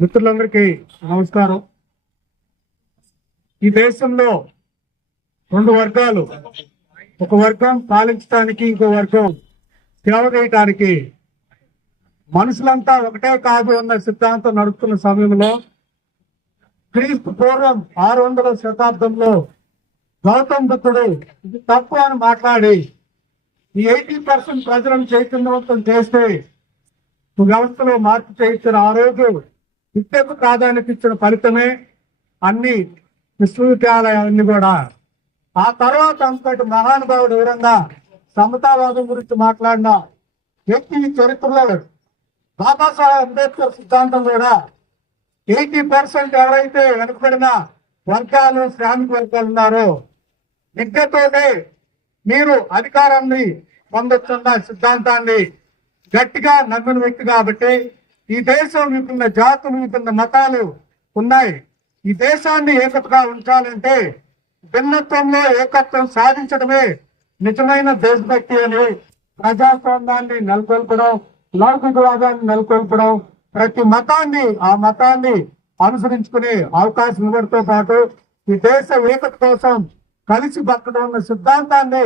మిత్రులందరికీ నమస్కారం. ఈ దేశంలో రెండు వర్గాలు ఒక వర్గం పాలించడానికి ఇంకో వర్గం సేవ చేయటానికి మనుషులంతా ఒకటే కాదు అన్న సిద్ధాంతం నడుపుతున్న సమయంలో క్రీస్తు పూర్వం ఆరు వందల శతాబ్దంలో గౌతమ్ బుద్ధుడు ఇది తప్పు అని మాట్లాడి ఈ ఎయిటీ పర్సెంట్ ప్రజలను చైతన్యవంతం చేస్తే వ్యవస్థలో మార్పు చేయించిన ఆ రోజు విద్యకు ప్రాధాన్యత ఇచ్చిన ఫలితమే అన్ని విశ్వవిద్యాలయాలన్నీ కూడా. ఆ తర్వాత అంతటి మహానుభావుడు వివరంగా సమతావాదం గురించి మాట్లాడిన వ్యక్తి చరిత్రలో బాబాసాహెబ్ అంబేద్కర్ సిద్ధాంతం కూడా ఎయిటీ పర్సెంట్ ఎవరైతే వెనుకబడిన వర్గాలు శ్రామిక వర్గాలు ఉన్నారో విద్యతోనే మీరు అధికారాన్ని పొందొచ్చున్న సిద్ధాంతాన్ని గట్టిగా నమ్మిన వ్యక్తి కాబట్టి ఈ దేశం విభిన్న జాతులు విభిన్న మతాలు ఉన్నాయి. ఈ దేశాన్ని ఏకతగా ఉంచాలంటే భిన్నత్వంలో ఏకత్వం సాధించడమే నిజమైన దేశభక్తి అని ప్రజాస్వామ్యాన్ని నెలకొల్పడం లౌకికవాదాన్ని నెలకొల్పడం ప్రతి మతాన్ని ఆ మతాన్ని అనుసరించుకునే అవకాశం ఇవ్వడంతో పాటు ఈ దేశ ఏకత కోసం కలిసి బతకడం ఉన్న సిద్ధాంతాన్ని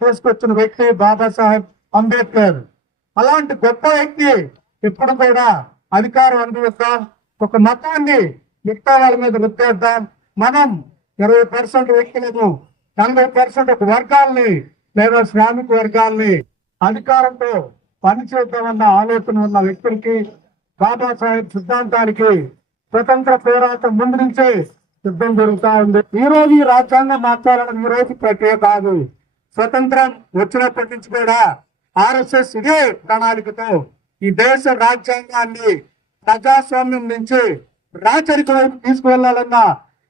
తీసుకొచ్చిన వ్యక్తి బాబాసాహెబ్ అంబేద్కర్. అలాంటి గొప్ప వ్యక్తి ఇప్పుడు కూడా అధికారం అనుభవిస్తాం ఒక మతాన్ని మిగతా వాళ్ళ మీద రుద్దేద్దాం. మనం ఇరవై పర్సెంట్ వ్యక్తులను ఎనభై పర్సెంట్ ఒక వర్గాల్ని లేదా శ్రామిక వర్గాల్ని అధికారంతో పనిచేద్దామన్న ఆలోచన ఉన్న వ్యక్తులకి బాబాసాహెబ్ సిద్ధాంతానికి స్వతంత్ర పోరాటం ముందు నుంచే సిద్ధం జరుగుతూ ఉంది. ఈ రోజు ఈ రాజ్యాంగం మార్చాలని ఈ రోజు ప్రక్రియ కాదు. స్వతంత్రం వచ్చినప్పటి నుంచి కూడా ఆర్ఎస్ఎస్ ఇదే ప్రణాళికతో ఈ దేశ రాజ్యాంగాన్ని ప్రజాస్వామ్యం నుంచి రాచరిక వైపు తీసుకువెళ్ళాలన్న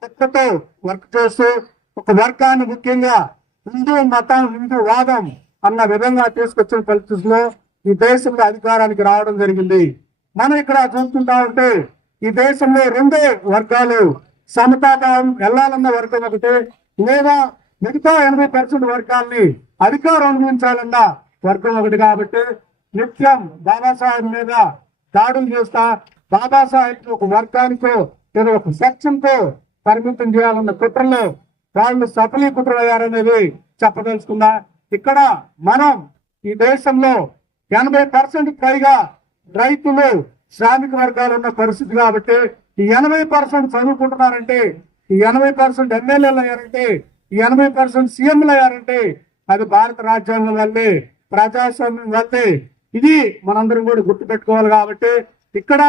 కుక్కతో వర్క్ చేస్తూ ఒక వర్గాన్ని ముఖ్యంగా హిందూ మతం హిందూ వాదం అన్న విధంగా తీసుకొచ్చిన పరిస్థితుల్లో ఈ దేశంలో అధికారానికి రావడం జరిగింది. మనం ఇక్కడ చూస్తుంటా ఉంటే ఈ దేశంలో రెండే వర్గాలు సమతాభావం వెళ్ళాలన్న వర్గం ఒకటి లేదా మిగతా ఎనభై పర్సెంట్ వర్గాల్ని అధికారం అందించాలన్న వర్గం ఒకటి కాబట్టి నిత్యం బాబాసాహెబ్ మీద దాడులు చేస్తా బాబాసాహెబ్ ఒక వర్గానికో లేదా ఒక సెక్షన్ పరిమితం చేయాలన్న కుట్రలో వాళ్ళు సఫలీకృతులయ్యారనేది చెప్పదలుచుకుందా? ఇక్కడ మనం ఈ దేశంలో ఎనభై పర్సెంట్ పైగా రైతులు శ్రామిక వర్గాలు ఉన్న పరిస్థితి కాబట్టి ఈ ఎనభై పర్సెంట్ చదువుకుంటున్నారంటే ఈ ఎనభై పర్సెంట్ ఎమ్మెల్యేలు అయ్యారంటే ఈ ఎనభై పర్సెంట్ సీఎంలు అయ్యారంటే అది భారత రాజ్యాంగం వల్లే ప్రజాస్వామ్యం వల్లే ఇది మనందరం కూడా గుర్తు పెట్టుకోవాలి కాబట్టి ఇక్కడ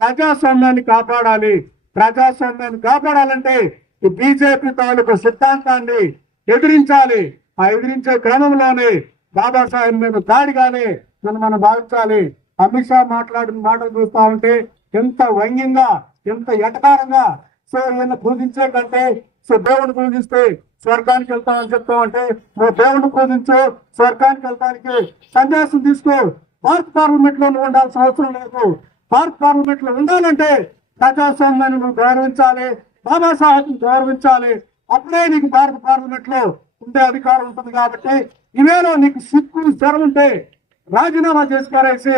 ప్రజాస్వామ్యాన్ని కాపాడాలి. ప్రజాస్వామ్యాన్ని కాపాడాలంటే ఈ బీజేపీ తాలూకు సిద్ధాంతాన్ని ఎదిరించాలి. ఆ ఎదిరించే క్రమంలోనే బాబాసాహెబ్ మీద దాడిగానే మనం మనం భావించాలి. అమిత్ షా మాట్లాడిన మాటలు చూస్తా ఉంటే ఎంత వ్యంగ్యంగా ఎంత ఎటకారంగా సో ఈయన పూజించే కంటే సో దేవుడిని పూజిస్తే స్వర్గానికి వెళ్తామని చెప్తా ఉంటే నువ్వు దేవుని పూజించు స్వర్గానికి వెళ్తానికి సన్యాసం తీసుకో. పార్క్ పార్లమెంట్లో ఉండాల్సిన అవసరం లేదు. పార్క్ పార్లమెంట్లో ఉండాలంటే ప్రజాస్వామ్యాన్ని నువ్వు గౌరవించాలి. బాబాసాహెబ్ గౌరవించాలి. అప్పుడే నీకు భారత పార్లమెంట్లో ఉండే అధికారం ఉంటుంది కాబట్టి ఇవేలో నీకు సిక్కు జ్వరం ఉంటే రాజీనామా చేసి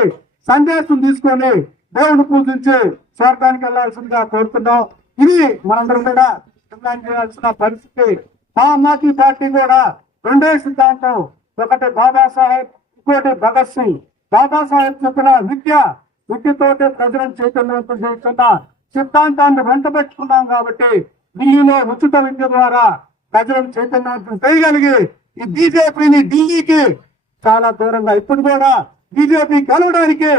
సందేశం తీసుకొని దేవుడు పూజించి స్వర్గానికి వెళ్ళాల్సిందిగా కోరుతున్నాం. ఇది మనందరం కూడా డిమాండ్ చేయాల్సిన పరిస్థితి. మా మాకి పార్టీ కూడా రెండే సిద్ధాంతం ఒకటి బాబాసాహెబ్ ఇంకోటి భగత్ సింగ్. బాబాసాహెబ్ చెప్పిన విద్య విద్యతోటే ప్రజలను చైతన్యవంతం చేస్తున్న సిద్ధాంతాన్ని వెంట పెట్టుకున్నాం కాబట్టి ఢిల్లీలో ఉచిత విద్య ద్వారా ప్రజలను చైతన్యవంతం చేయగలిగి ఈ బీజేపీని ఢిల్లీకి చాలా దూరంగా ఇప్పుడు కూడా బీజేపీ గెలవడానికి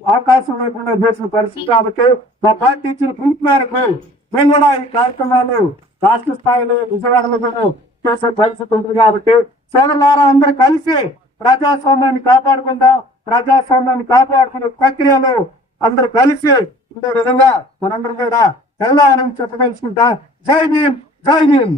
అవకాశం లేకుండా చేసిన పరిస్థితి కాబట్టి మా పార్టీ ఇచ్చిన పిలుపు మేరకు మేము కూడా ఈ కార్యక్రమాలు రాష్ట్ర స్థాయిలో విజయవాడలో కూడా చేసే పరిస్థితి ఉంటుంది కాబట్టి సోదరులారా అందరూ కలిసి ప్రజాస్వామ్యాన్ని కాపాడుకుందాం. ప్రజాస్వామ్యాన్ని కాపాడుకునే ప్రక్రియలో అందరూ కలిసి ఉండే విధంగా మనందరం కూడా వెళ్దామని చెప్పదలుచుకుంటా. జై భీమ్ జై భీమ్.